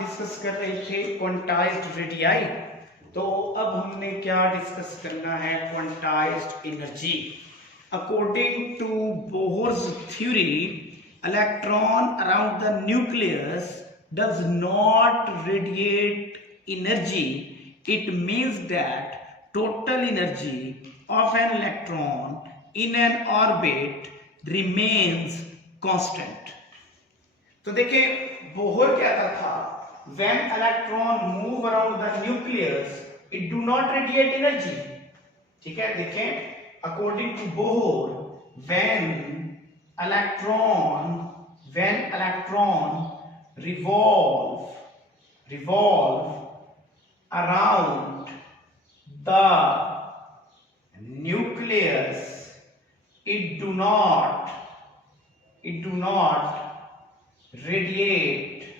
Discuss कर रहे थे क्वांटाइज्ड रेडियाई। तो अब हमने क्या डिस्कस करना है, quantized energy. According to Bohr's theory, electron around the nucleus does not radiate energy. It means that total energy of an electron in an orbit remains constant। तो देखिए बोहर कहता था when electron move around the nucleus it do not radiate energy। ठीक है, देखें according to Bohr when electron revolve around the nucleus it do not radiate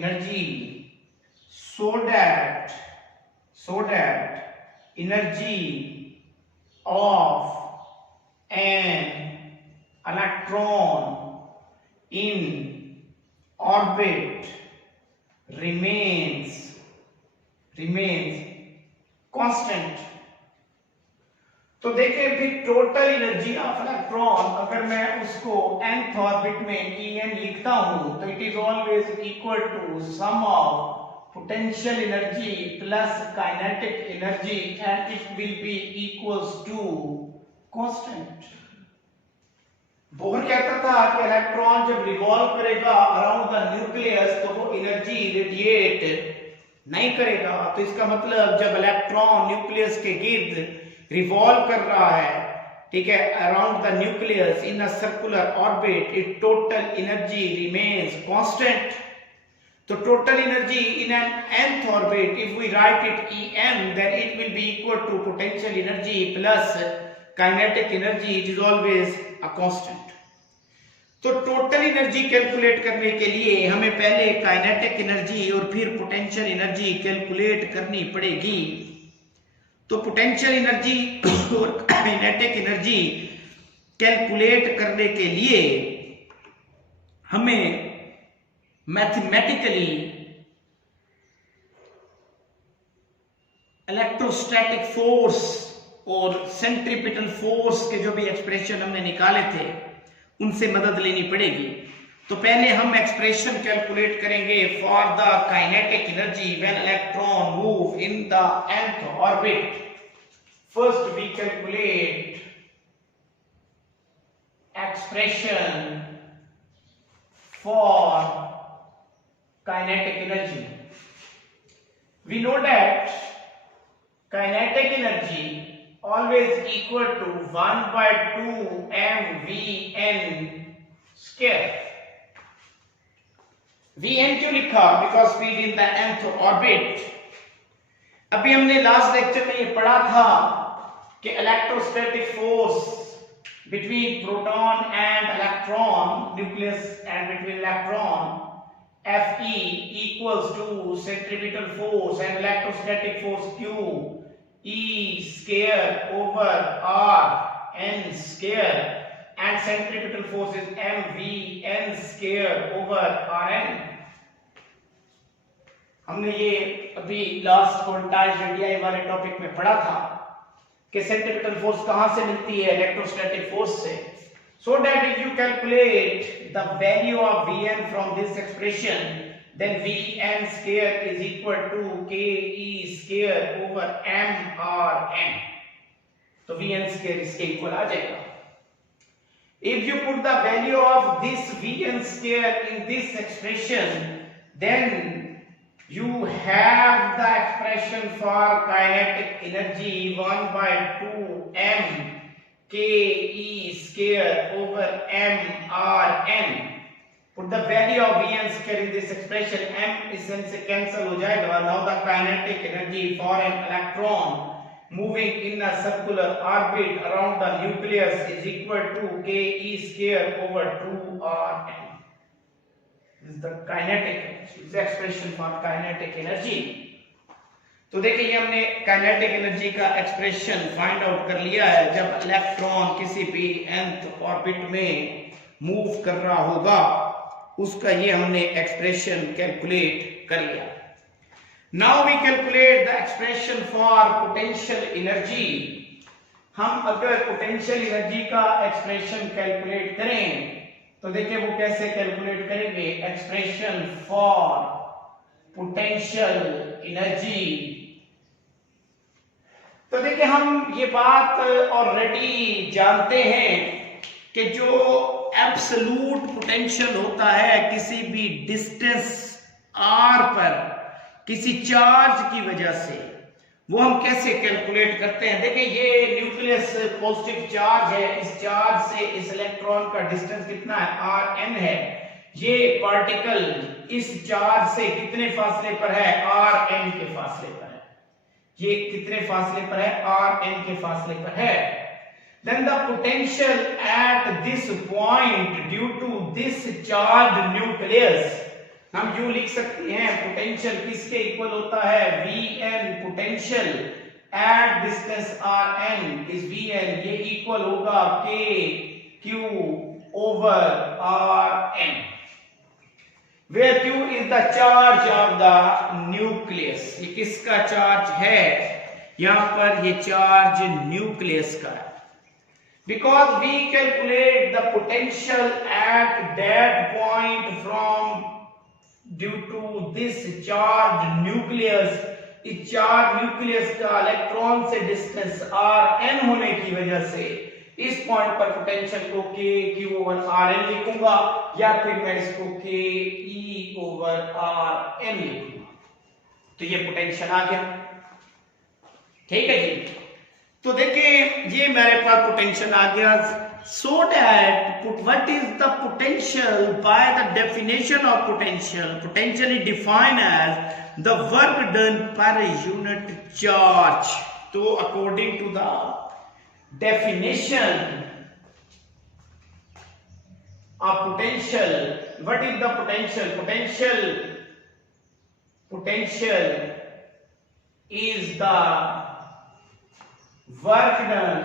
energy, so that energy of an electron in orbit remains constant। तो देखें भी total energy of electron, अगर मैं उसको nth orbit में En लिखता हूं तो it is always equal to sum of potential energy plus kinetic energy and it will be equals to constant. Bohr कहता था कि इलेक्ट्रॉन जब रिवॉल्व करेगा अराउंड द न्यूक्लियस तो वो एनर्जी रेडिएट नहीं करेगा। तो इसका मतलब जब इलेक्ट्रॉन न्यूक्लियस के गिर्द रिवॉल्व कर रहा है, ठीक है, around the nucleus in a circular orbit, it total energy remains constant. तो total energy in N nth orbit, if we write it En, then it will be equal to potential energy plus kinetic energy, it is always a constant। तो total energy calculate करने के लिए हमें पहले kinetic energy और फिर potential energy calculate करनी पड़ेगी। तो पोटेंशियल एनर्जी और काइनेटिक एनर्जी कैलकुलेट करने के लिए हमें मैथमेटिकली इलेक्ट्रोस्टैटिक फोर्स और सेंट्रीपिटल फोर्स के जो भी एक्सप्रेशन हमने निकाले थे उनसे मदद लेनी पड़ेगी। तो पहले हम एक्सप्रेशन कैलकुलेट करेंगे for the kinetic energy when electron move in the nth orbit. First we calculate expression for kinetic energy. We know that kinetic energy always equal to 1 by 2 mvn square। vn क्यों लिखा? Because speed in the nth orbit। अभी हमने last lecture में ये पढ़ा था कि electrostatic force between proton and electron, nucleus and between electron, Fe equals to centripetal force and electrostatic force Q E square over R n square and centripetal force is mv n square over Rn। हमने ये अभी last quantized radii वाले topic में पढ़ा था कि centripetal force कहां से मिलती है? इलेक्ट्रोस्टैटिक फोर्स से। So that if you calculate the value of Vn from this expression, then Vn square is equal to Ke square over mRn। तो Vn square इसके इक्वल आ जाएगा। If you put the value of this Vn square in this expression, then you have the expression for kinetic energy 1 by 2 m Ke square over mRn। Put the value of Vn square in this expression, m is से cancel हो जाएगा। Now the kinetic energy for an electron moving in a circular orbit around the nucleus is equal to Ke square over 2Rn। This is the kinetic energy, is the expression for kinetic energy। तो देखिए ये हमने kinetic energy का expression find out कर लिया है। जब electron किसी भी nth ऑर्बिट में मूव कर रहा होगा उसका ये हमने एक्सप्रेशन कैलकुलेट कर लिया। Now we calculate the expression for potential energy. हम अगर पोटेंशियल एनर्जी का एक्सप्रेशन कैलकुलेट करें तो देखिए वो कैसे कैलकुलेट करेंगे। एक्सप्रेशन फॉर पोटेंशियल एनर्जी, तो देखिए हम ये बात ऑलरेडी जानते हैं कि जो एब्सोल्यूट पोटेंशियल होता है किसी भी डिस्टेंस r पर किसी चार्ज की वजह से, वो हम कैसे कैलकुलेट करते हैं। देखिए ये न्यूक्लियस पॉजिटिव चार्ज है, इस चार्ज से इस इलेक्ट्रॉन का डिस्टेंस कितना है, rn है। ये पार्टिकल इस चार्ज से कितने फासले पर है, rn के फासले पर है। ये कितने फासले पर है, rn के फासले पर है। Then the potential at this point due to this charged nucleus, हम यूं लिख सकते हैं पोटेंशियल किसके इक्वल होता है, Vn। Potential at distance Rn is Vn, ये इक्वल होगा Kq over Rn, where Q is the charge of the nucleus। ये किसका चार्ज है, यहां पर ये चार्ज न्यूक्लियस का है। Because we calculate the potential at that point from due to this charged nucleus, इस चार्ज न्यूक्लियस का इलेक्ट्रॉन से डिस्टेंस Rn होने की वजह से इस पॉइंट पर पोटेंशियल को Kq over Rn लिखूंगा, या फिर मैं इसको Ke over Rn लिखूंगा। तो ये पोटेंशियल आ गया, ठीक है जी। तो देखिए ये मेरे पास पोटेंशियल आ गया। So that what is the potential by the definition of potential? Potential is defined as the work done per unit charge. So according to the definition of potential, what is the potential? Potential is the work done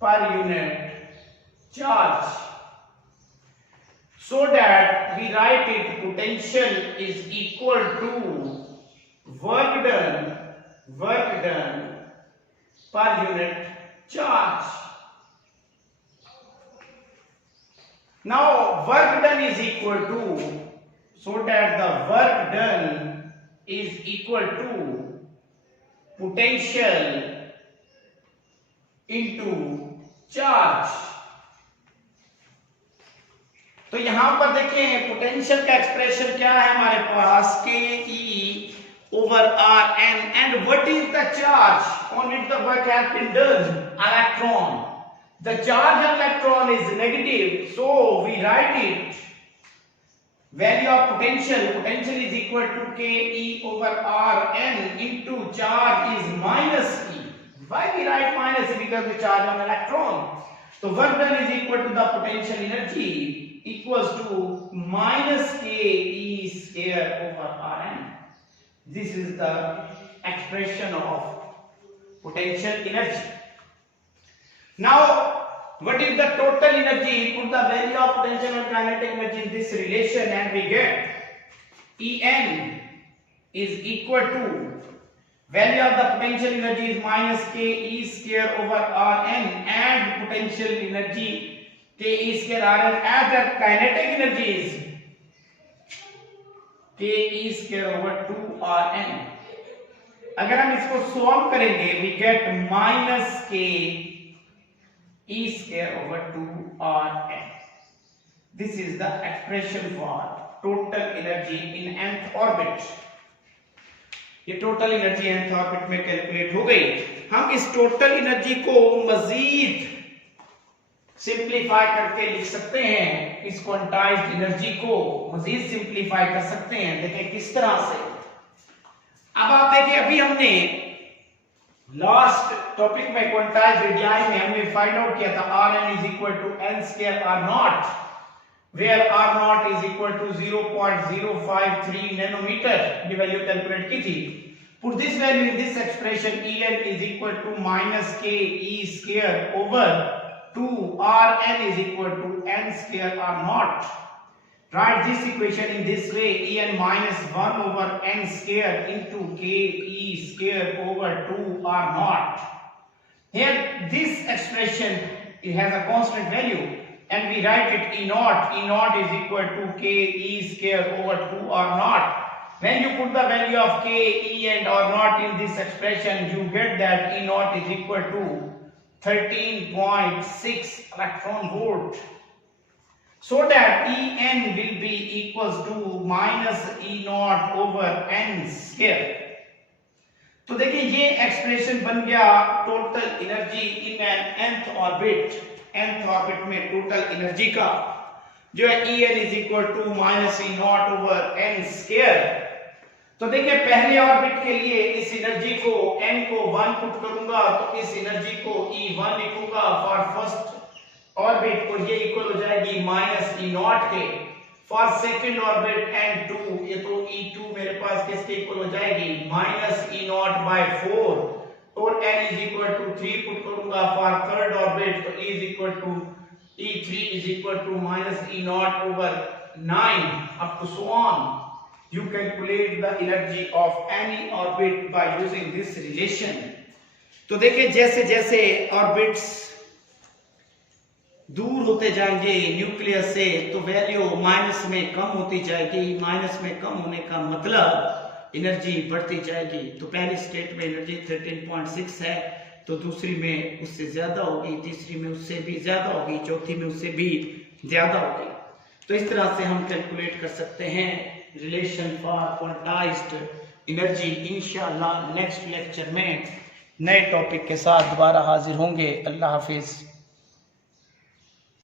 per unit charge, so that we write it potential is equal to work done per unit charge. Now work done is equal to, so that the work done is equal to potential into charge। तो यहां पर देखें potential का expression क्या है हमारे पास, Ke over Rn, and what is the charge on which the work has been done, electron। The charge on electron is negative, so we write it value of potential is equal to Ke over Rn into charge is minus E। Why we write minus E? Because the charge on electron. So work done is equal to the potential energy equals to minus Ke square over Rn. This is the expression of potential energy. Now what is the total energy? Put the value of potential and kinetic energy in this relation and we get En is equal to value of the potential energy is minus Ke square over Rn and potential energy Ke square Rn as the kinetic energy is Ke square over 2Rn। अगर हम इसको solve करेंगे we get minus Ke square over 2Rn। This is the expression for total energy in nth orbit। ये total energy nth orbit में calculate हो गई। हम इस टोटल एनर्जी को मजीद सिंप्लीफाई करके लिख सकते हैं, इस क्वांटाइज्ड एनर्जी को मजीद सिंप्लीफाई कर सकते हैं। देखिए किस तरह से। अब आप देखिए अभी हमने लास्ट टॉपिक में क्वांटाइज्ड रेडियाई में हमने फाइंड आउट किया था Rn is equal to n square R0, where R0 is equal to 0.053 nanometre, ये वैल्यू कैलकुलेट की थी। Put this value in this expression, En is equal to minus k E square over 2 Rn is equal to n square R naught. Write this equation in this way, En minus 1 over n square into k E square over 2 R naught. Here this expression, it has a constant value and we write it E naught. E naught is equal to k E square over 2 R naught. When you put the value of k, E and R naught in this expression, you get that E naught is equal to 13.6 electron volt. So that En will be equals to minus E naught over n square. तो देखिए ये expression बन गया total energy in N nth orbit में total energy का जो है En is equal to minus E not over n square. तो देखिए पहले ऑर्बिट के लिए इस एनर्जी को n को 1 पुट करूंगा तो इस एनर्जी को E1 लिखूंगा फॉर फर्स्ट ऑर्बिट और ये इक्वल हो जाएगी माइनस ई नॉट के। फॉर सेकंड ऑर्बिट n2 ये तो E2 मेरे पास किसके इक्वल हो जाएगी माइनस ई नॉट बाय 4 और n is equal to 3 put करूंगा फॉर थर्ड ऑर्बिट तो E is equal to E3 is equal to minus E not over 9 up to so on. You calculate the energy of any orbit by using this relation. तो देखिए जैसे जैसे orbits दूर होते जाएंगे nucleus से तो वैल्यू माइनस में कम होती जाएगी। माइनस में कम होने का मतलब एनर्जी बढ़ती जाएगी। तो पहली स्टेट में एनर्जी 13.6 है तो दूसरी में उससे ज्यादा होगी, तीसरी में उससे भी ज्यादा होगी, चौथी में उससे भी ज्यादा होगी। तो इस तरह से हम कैलकुलेट कर सकते हैं रिलेशन फॉर क्वांटाइज्ड एनर्जी। इंशाअल्लाह नेक्स्ट लेक्चर में नए टॉपिक के साथ दोबारा हाजिर होंगे। अल्लाह हाफिज।